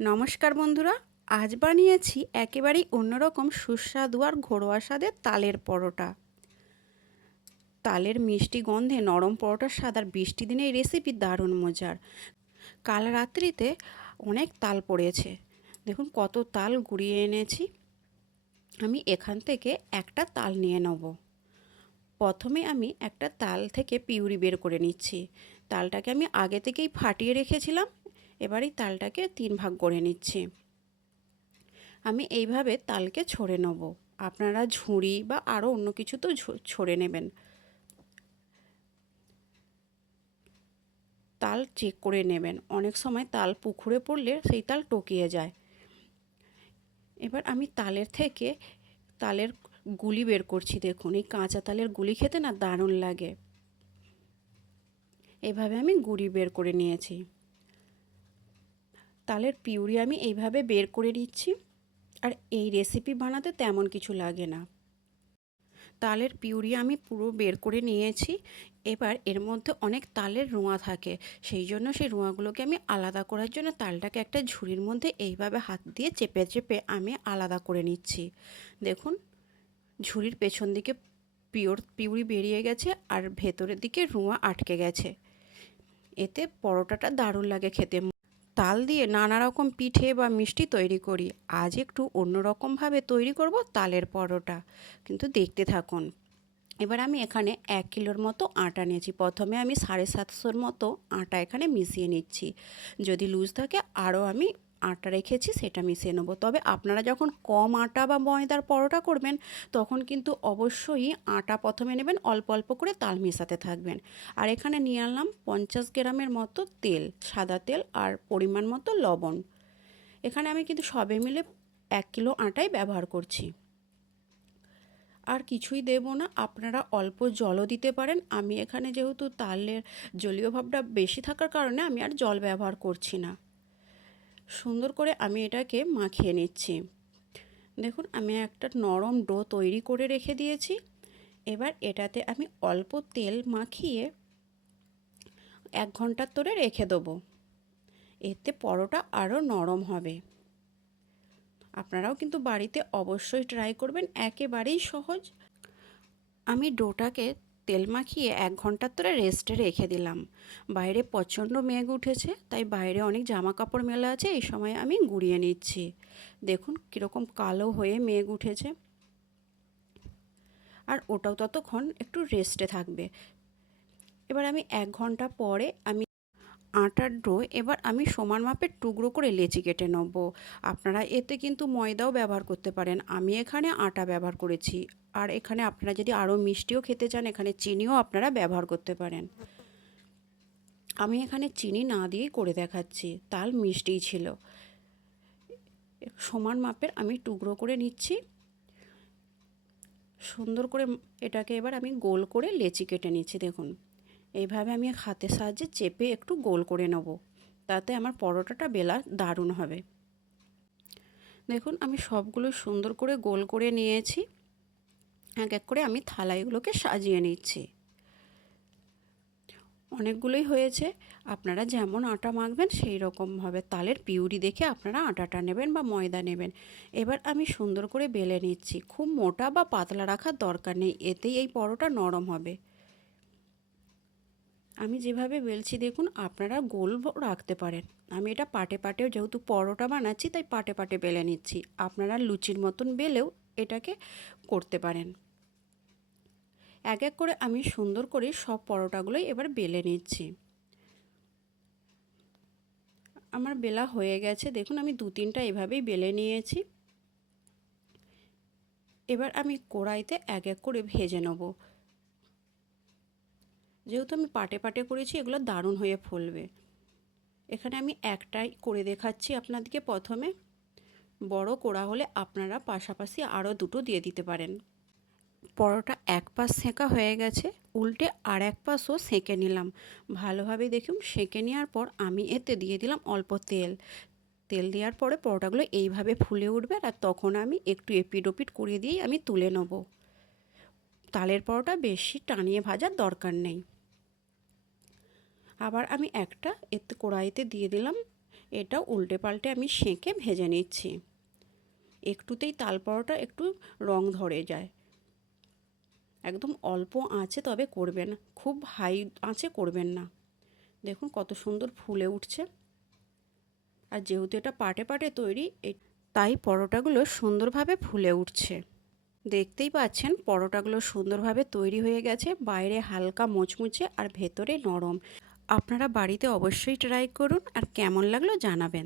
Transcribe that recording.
নমস্কার বন্ধুরা, আজ বানিয়েছি একেবারেই অন্যরকম সুস্বাদু আর ঘরোয়া স্বাদের তালের পরোটা। তালের মিষ্টি গন্ধে নরম পরোটার স্বাদ আর বৃষ্টি দিনে এই রেসিপি দারুণ মজার। কাল রাত্রিতে অনেক তাল পড়েছে, দেখুন কত তাল গুঁড়িয়ে এনেছি। আমি এখান থেকে একটা তাল নিয়ে নেব। প্রথমে আমি একটা তাল থেকে পিউরি বের করে নিচ্ছি। তালটাকে আমি আগে থেকেই ফাটিয়ে রেখেছিলাম। এবার এই তালটাকে 3 ভাগ করে নিচ্ছি। আমি এইভাবে তালকে ছড়ে নেব। আপনারা ঝুড়ি বা আরও অন্য কিছু তো ছড়ে নেবেন। তাল চেক করে নেবেন, অনেক সময় তাল পুকুরে পড়লে সেই তাল টকিয়ে যায়। এবার আমি তালের গুলি বের করছি। দেখুন, এই কাঁচা তালের গুলি খেতে না দারুণ লাগে। এইভাবে আমি গুলি বের করে নিয়েছি। তালের পিউরি আমি এইভাবে বের করে নিচ্ছি। আর এই রেসিপি বানাতে তেমন কিছু লাগে না। তালের পিউরি আমি পুরো বের করে নিয়েছি। এবার এর মধ্যে অনেক তালের রোঁয়া থাকে, সেই জন্য সেই রোঁয়াগুলোকে আমি আলাদা করার জন্য তালটাকে একটা ঝুড়ির মধ্যে এইভাবে হাত দিয়ে চেপে চেপে আমি আলাদা করে নিচ্ছি। দেখুন, ঝুড়ির পেছন দিকে পিউরি বেরিয়ে গেছে আর ভেতরের দিকে রোঁয়া আটকে গেছে। এতে পরোটাটা দারুণ লাগে খেতে। তাল দিয়ে নানা রকম পিঠে বা মিষ্টি তৈরি করি, আজ একটু অন্যরকমভাবে তৈরি করব তালের পরোটা, কিন্তু দেখতে থাকুন। এবার আমি এখানে 1 কিলোর মতো আটা নিয়েছি। প্রথমে আমি 750 মতো আটা এখানে মিশিয়ে নিচ্ছি। যদি লুজ থাকে আরও আমি আটা রেখেছি, সেটা মিশিয়ে নেবো। তবে আপনারা যখন কম আটা বা ময়দার পরোটা করবেন, তখন কিন্তু অবশ্যই আটা প্রথমে নেবেন, অল্প অল্প করে তাল মেশাতে থাকবেন। আর এখানে নিয়ে আনলাম 50 গ্রামের মতো তেল, সাদা তেল, আর পরিমাণ মতো লবণ। এখানে আমি কিন্তু সবে মিলে 1 কিলো আটাই ব্যবহার করছি। আর কিছুই দেব না, আপনারা অল্প জলও দিতে পারেন। আমি এখানে যেহেতু তালের জলীয় ভাবটা বেশি থাকার কারণে আমি আর জল ব্যবহার করছি না। সুন্দর করে আমি এটাকে মাখিয়ে নিচ্ছি। দেখুন, আমি একটা নরম ডো তৈরি করে রেখে দিয়েছি। এবার এটাতে আমি অল্প তেল মাখিয়ে 1 ঘন্টার ধরে রেখে দেবো। এতে পরোটা আরও নরম হবে। আপনারাও কিন্তু বাড়িতে অবশ্যই ট্রাই করবেন, একেবারেই সহজ। আমি ডোটাকে তেল মাখিয়ে 1 ঘন্টার ধরে রেস্টে রেখে দিলাম। বাইরে প্রচণ্ড মেঘ উঠেছে, তাই বাইরে অনেক জামা কাপড় মেলা আছে, এই সময় আমি গুঁড়িয়ে নিচ্ছি। দেখুন কীরকম কালো হয়ে মেঘ উঠেছে। আর ওটাও ততক্ষণ একটু রেস্টে থাকবে। এবার আমি 1 ঘন্টা পরে আমি আটার ডো এবার আমি সমান মাপের টুকরো করে লেচি কেটে নেব। আপনারা এতে কিন্তু ময়দাও ব্যবহার করতে পারেন, আমি এখানে আটা ব্যবহার করেছি। আর এখানে আপনারা যদি আরও মিষ্টিও খেতে চান, এখানে চিনিও আপনারা ব্যবহার করতে পারেন। আমি এখানে চিনি না দিয়েই করে দেখাচ্ছি, তাল মিষ্টিই ছিল। সমান মাপের আমি টুকরো করে নিচ্ছি। সুন্দর করে এটাকে এবার আমি গোল করে লেচি কেটে নিচ্ছি। দেখুন, এইভাবে আমি হাতের সাহায্যে চেপে একটু গোল করে নেব, তাতে আমার পরোটাটা বেলা দারুণ হবে। দেখুন, আমি সবগুলো সুন্দর করে গোল করে নিয়েছি। এক এক করে আমি থালাইগুলোকে সাজিয়ে নিচ্ছি। অনেকগুলোই হয়েছে, আপনারা যেমন আটা মাখবেন সেই রকমভাবে তালের পিউরি দেখে আপনারা আটাটা নেবেন বা ময়দা নেবেন। এবার আমি সুন্দর করে বেলে নিচ্ছি। খুব মোটা বা পাতলা রাখার দরকার নেই, এতেই এই পরোটা নরম হবে। আমি যেভাবে বেলছি দেখুন, আপনারা গোল রাখতে পারেন। আমি এটা পাটে পাটেও, যেহেতু পরোটা বানাচ্ছি তাই পাটে পাটে বেলে নিচ্ছি। আপনারা লুচির মতন বেলেও এটাকে করতে পারেন। এক এক করে আমি সুন্দর করে সব পরোটাগুলোই এবার বেলে নিচ্ছি। আমার বেলা হয়ে গেছে, দেখুন আমি 2-3টা এভাবেই বেলে নিয়েছি। এবার আমি কড়াইতে এক এক করে ভেজে নেব। যেহেতু আমি পাটে পাটে করেছি, এগুলো দারুণ হয়ে ফুলবে। এখানে আমি একটাই করে দেখাচ্ছি আপনাদেরকে। প্রথমে বড় কড়া হলে আপনারা পাশাপাশি আরও দুটো দিয়ে দিতে পারেন। পরোটা এক পাশ সেঁকা হয়ে গেছে, উল্টে আর এক পাশও সেঁকে নিলাম। ভালোভাবে দেখুন সেঁকে নেওয়ার পর আমি এতে দিয়ে দিলাম অল্প তেল। তেল দেওয়ার পরে পরোটাগুলো এইভাবে ফুলে উঠবে, আর তখন আমি একটু এপিট ওপিট করে দিয়েই আমি তুলে নেব। তালের পরোটা বেশি টানিয়ে ভাজার দরকার নেই। আবার আমি একটা এতে কড়াইতে দিয়ে দিলাম এটা উল্টে পাল্টে আমি সেঁকে ভেজে নিচ্ছি। একটুতেই তাল পরোটা একটু রং ধরে যায়। একদম অল্প আঁচে তবে করবেন, খুব হাই আঁচে করবেন না। দেখুন কত সুন্দর ফুলে উঠছে। আর যেহেতু এটা পাটে পাটে তৈরি, তাই পরোটাগুলো সুন্দরভাবে ফুলে উঠছে। দেখতেই পাচ্ছেন পরোটাগুলো সুন্দরভাবে তৈরি হয়ে গেছে, বাইরে হালকা মুচমুচে আর ভেতরে নরম। আপনারা বাড়িতে অবশ্যই ট্রাই করুন আর কেমন লাগলো জানাবেন।